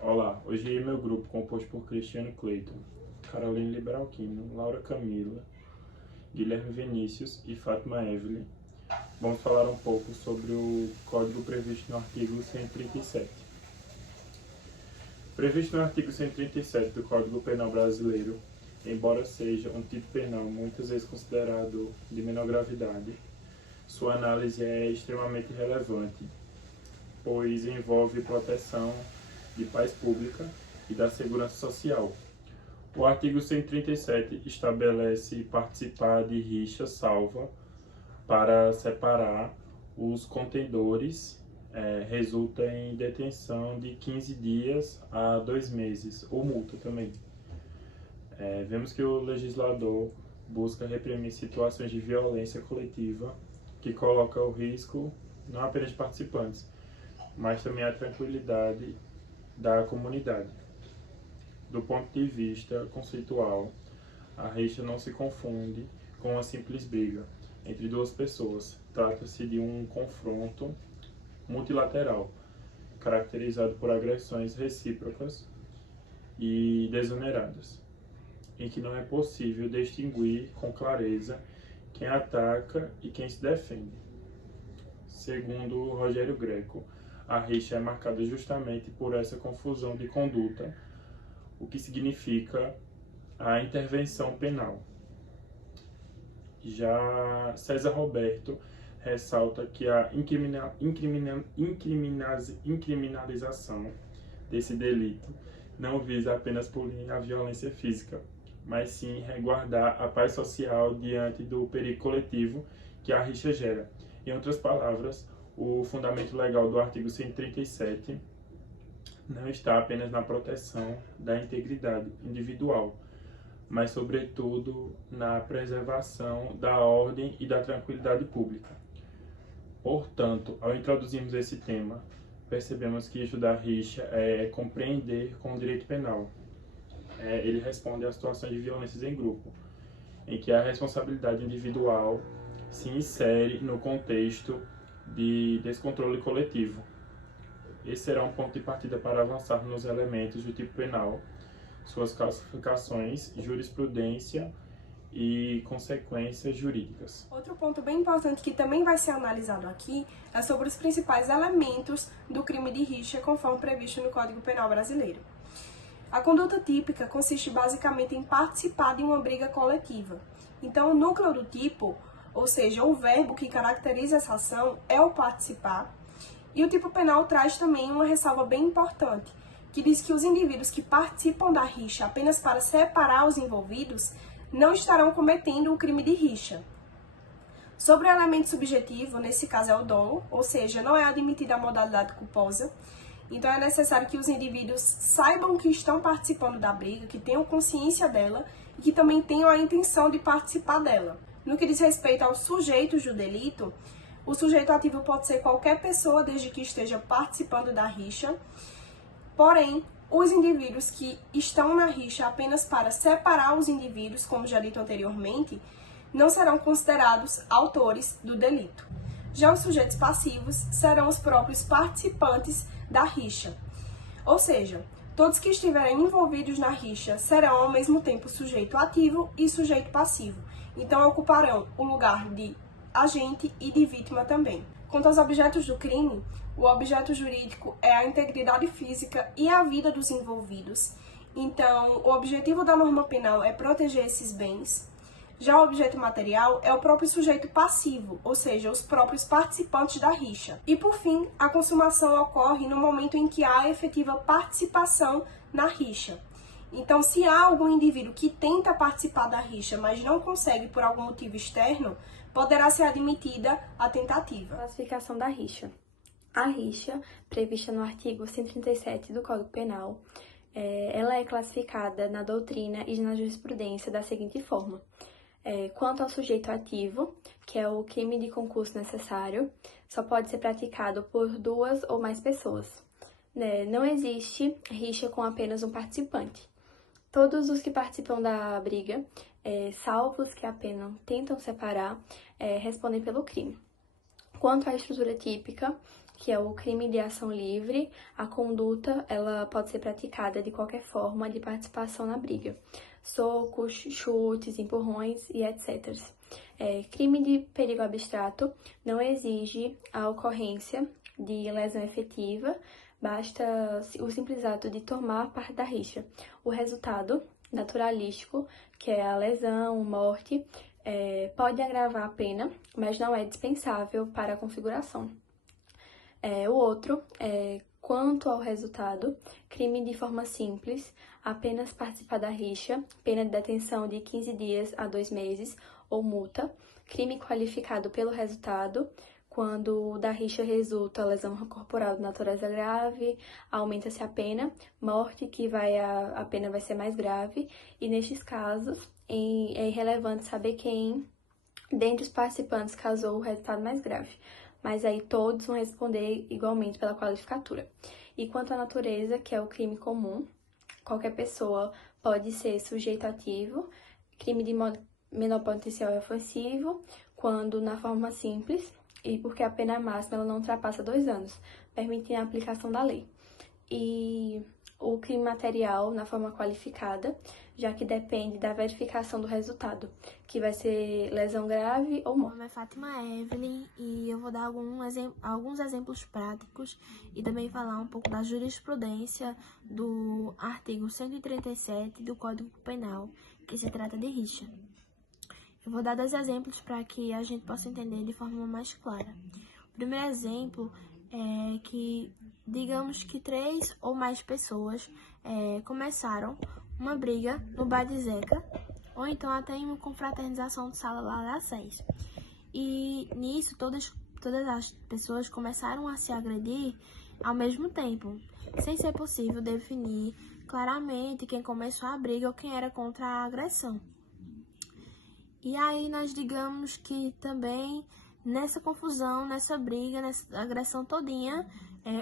Olá, hoje meu grupo, composto por Cristiano Cleiton, Caroline Liberalquino, Laura Camila, Guilherme Vinícius e Fátima Evelyn, vamos falar um pouco sobre o código previsto no artigo 137. Previsto no artigo 137 do Código Penal Brasileiro, embora seja um tipo penal muitas vezes considerado de menor gravidade, sua análise é extremamente relevante, pois envolve proteção de paz pública e da segurança social. O artigo 137 estabelece participar de rixa salva para separar os contendores, resulta em detenção de 15 dias a 2 meses, ou multa também. Vemos que o legislador busca reprimir situações de violência coletiva que colocam ao risco não apenas de participantes, mas também a tranquilidade da comunidade. Do ponto de vista conceitual, a rixa não se confunde com uma simples briga entre duas pessoas. Trata-se de um confronto multilateral, caracterizado por agressões recíprocas e desoneradas, em que não é possível distinguir com clareza quem ataca e quem se defende. Segundo Rogério Greco, a rixa é marcada justamente por essa confusão de conduta, o que significa a intervenção penal. Já César Roberto ressalta que a incriminalização desse delito não visa apenas punir a violência física, mas sim resguardar a paz social diante do perigo coletivo que a rixa gera. Em outras palavras, o fundamento legal do artigo 137 não está apenas na proteção da integridade individual, mas, sobretudo, na preservação da ordem e da tranquilidade pública. Portanto, ao introduzirmos esse tema, percebemos que estudar rixa é compreender com o direito penal. Ele responde a situações de violências em grupo, em que a responsabilidade individual se insere no contexto de descontrole coletivo. Esse será um ponto de partida para avançar nos elementos do tipo penal, suas classificações, jurisprudência e consequências jurídicas. Outro ponto bem importante que também vai ser analisado aqui é sobre os principais elementos do crime de rixa conforme previsto no Código Penal Brasileiro. A conduta típica consiste basicamente em participar de uma briga coletiva. Então, o núcleo do tipo, ou seja, o verbo que caracteriza essa ação, é o participar. E o tipo penal traz também uma ressalva bem importante, que diz que os indivíduos que participam da rixa apenas para separar os envolvidos não estarão cometendo o crime de rixa. Sobre o elemento subjetivo, nesse caso é o dolo, ou seja, não é admitida a modalidade culposa. Então é necessário que os indivíduos saibam que estão participando da briga, que tenham consciência dela e que também tenham a intenção de participar dela. No que diz respeito aos sujeitos do delito, o sujeito ativo pode ser qualquer pessoa desde que esteja participando da rixa, porém, os indivíduos que estão na rixa apenas para separar os indivíduos, como já dito anteriormente, não serão considerados autores do delito. Já os sujeitos passivos serão os próprios participantes da rixa. Ou seja, todos que estiverem envolvidos na rixa serão ao mesmo tempo sujeito ativo e sujeito passivo. Então ocuparão o lugar de agente e de vítima também. Quanto aos objetos do crime, o objeto jurídico é a integridade física e a vida dos envolvidos. Então, o objetivo da norma penal é proteger esses bens. Já o objeto material é o próprio sujeito passivo, ou seja, os próprios participantes da rixa. E, por fim, a consumação ocorre no momento em que há efetiva participação na rixa. Então, se há algum indivíduo que tenta participar da rixa, mas não consegue por algum motivo externo, poderá ser admitida a tentativa. Classificação da rixa. A rixa, prevista no artigo 137 do Código Penal, ela é classificada na doutrina e na jurisprudência da seguinte forma. Quanto ao sujeito ativo, que é o crime de concurso necessário, só pode ser praticado por 2 ou mais pessoas. Não existe rixa com apenas um participante. Todos os que participam da briga, salvo os que apenas tentam separar, respondem pelo crime. Quanto à estrutura típica, que é o crime de ação livre. A conduta, ela pode ser praticada de qualquer forma de participação na briga. Socos, chutes, empurrões e etc. Crime de perigo abstrato não exige a ocorrência de lesão efetiva, basta o simples ato de tomar parte da rixa. O resultado naturalístico, que é a lesão, morte, pode agravar a pena, mas não é dispensável para a configuração. O outro, quanto ao resultado, crime de forma simples, apenas participar da rixa, pena de detenção de 15 dias a 2 meses ou multa. Crime qualificado pelo resultado, quando da rixa resulta lesão corporal de natureza grave, aumenta-se a pena, morte, que a pena vai ser mais grave, e nestes casos é irrelevante saber quem dentre os participantes causou o resultado mais grave, mas aí todos vão responder igualmente pela qualificatura. E quanto à natureza, que é o crime comum, qualquer pessoa pode ser sujeito ativo. Crime de menor potencial é ofensivo, quando na forma simples, e porque a pena máxima ela não ultrapassa 2 anos, permitindo a aplicação da lei. E o crime material, na forma qualificada, já que depende da verificação do resultado, que vai ser lesão grave ou morte. Meu nome é Fátima Evelyn e eu vou dar alguns exemplos práticos e também falar um pouco da jurisprudência do artigo 137 do Código Penal, que se trata de rixa. Eu vou dar 2 exemplos para que a gente possa entender de forma mais clara. O primeiro exemplo é que, digamos que 3 ou mais pessoas começaram uma briga no bar de Zeca, ou então até em uma confraternização de sala lá da SES. E nisso, todas as pessoas começaram a se agredir ao mesmo tempo, sem ser possível definir claramente quem começou a briga ou quem era contra a agressão. E aí nós digamos que também nessa confusão, nessa briga, nessa agressão todinha,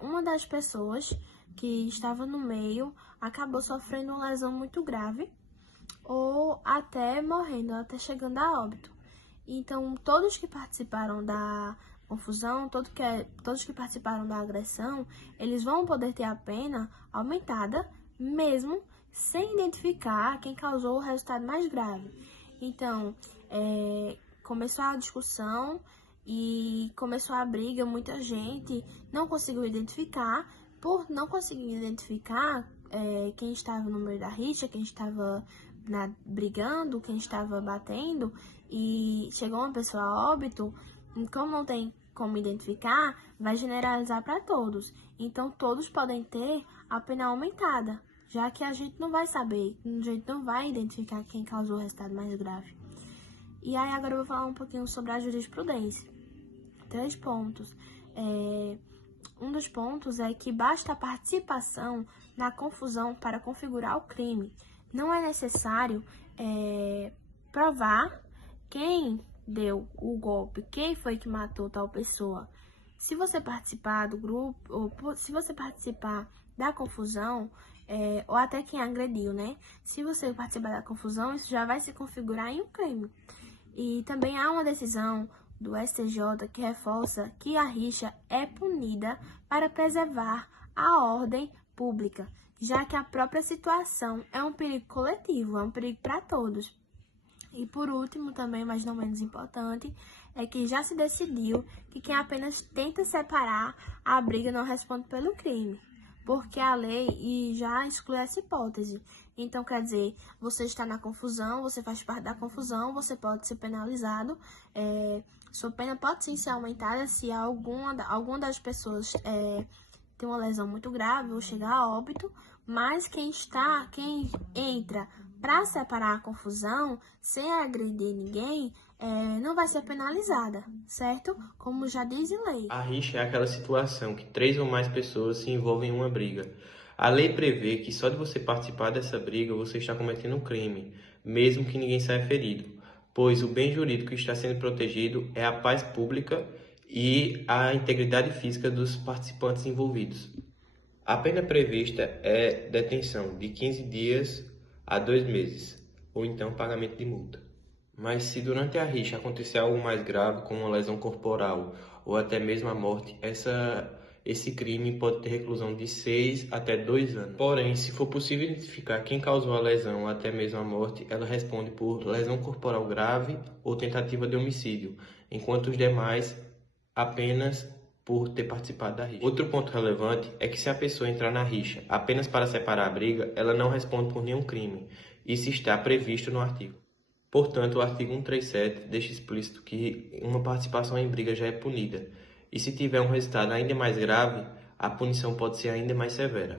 uma das pessoas que estava no meio acabou sofrendo uma lesão muito grave ou até morrendo, até chegando a óbito. Então, todos que participaram da confusão, todos que participaram da agressão, eles vão poder ter a pena aumentada, mesmo sem identificar quem causou o resultado mais grave. Então, começou a discussão e começou a briga, muita gente não conseguiu identificar. Por não conseguir identificar quem estava no meio da rixa, quem estava brigando, quem estava batendo, e chegou uma pessoa a óbito, como não tem como identificar, vai generalizar para todos. Então, todos podem ter a pena aumentada, já que a gente não vai saber, a gente não vai identificar quem causou o resultado mais grave. E aí, agora eu vou falar um pouquinho sobre a jurisprudência. 3 pontos. Um dos pontos é que basta a participação na confusão para configurar o crime. Não é necessário provar quem deu o golpe, quem foi que matou tal pessoa. Se você participar do grupo, ou se você participar da confusão, ou até quem agrediu, né? Se você participar da confusão, isso já vai se configurar em um crime. E também há uma decisão do STJ que reforça que a rixa é punida para preservar a ordem pública, já que a própria situação é um perigo coletivo, é um perigo para todos. E por último, também, mas não menos importante, é que já se decidiu que quem apenas tenta separar a briga não responde pelo crime, porque a lei já exclui essa hipótese. Então, quer dizer, você está na confusão, você faz parte da confusão, você pode ser penalizado, sua pena pode sim ser aumentada se alguma das pessoas tem uma lesão muito grave ou chegar a óbito, mas quem entra para separar a confusão, sem agredir ninguém, não vai ser penalizada, certo? Como já diz em lei. A rixa é aquela situação que 3 ou mais pessoas se envolvem em uma briga. A lei prevê que só de você participar dessa briga você está cometendo um crime, mesmo que ninguém saia ferido, pois o bem jurídico que está sendo protegido é a paz pública e a integridade física dos participantes envolvidos. A pena prevista é detenção de 15 dias a 2 meses, ou então pagamento de multa. Mas se durante a rixa acontecer algo mais grave, como uma lesão corporal ou até mesmo a morte, essa esse crime pode ter reclusão de 6 até 2 anos. Porém, se for possível identificar quem causou a lesão ou até mesmo a morte, ela responde por lesão corporal grave ou tentativa de homicídio, enquanto os demais apenas por ter participado da rixa. Outro ponto relevante é que se a pessoa entrar na rixa apenas para separar a briga, ela não responde por nenhum crime. Isso está previsto no artigo. Portanto, o artigo 137 deixa explícito que uma participação em briga já é punida. E se tiver um resultado ainda mais grave, a punição pode ser ainda mais severa.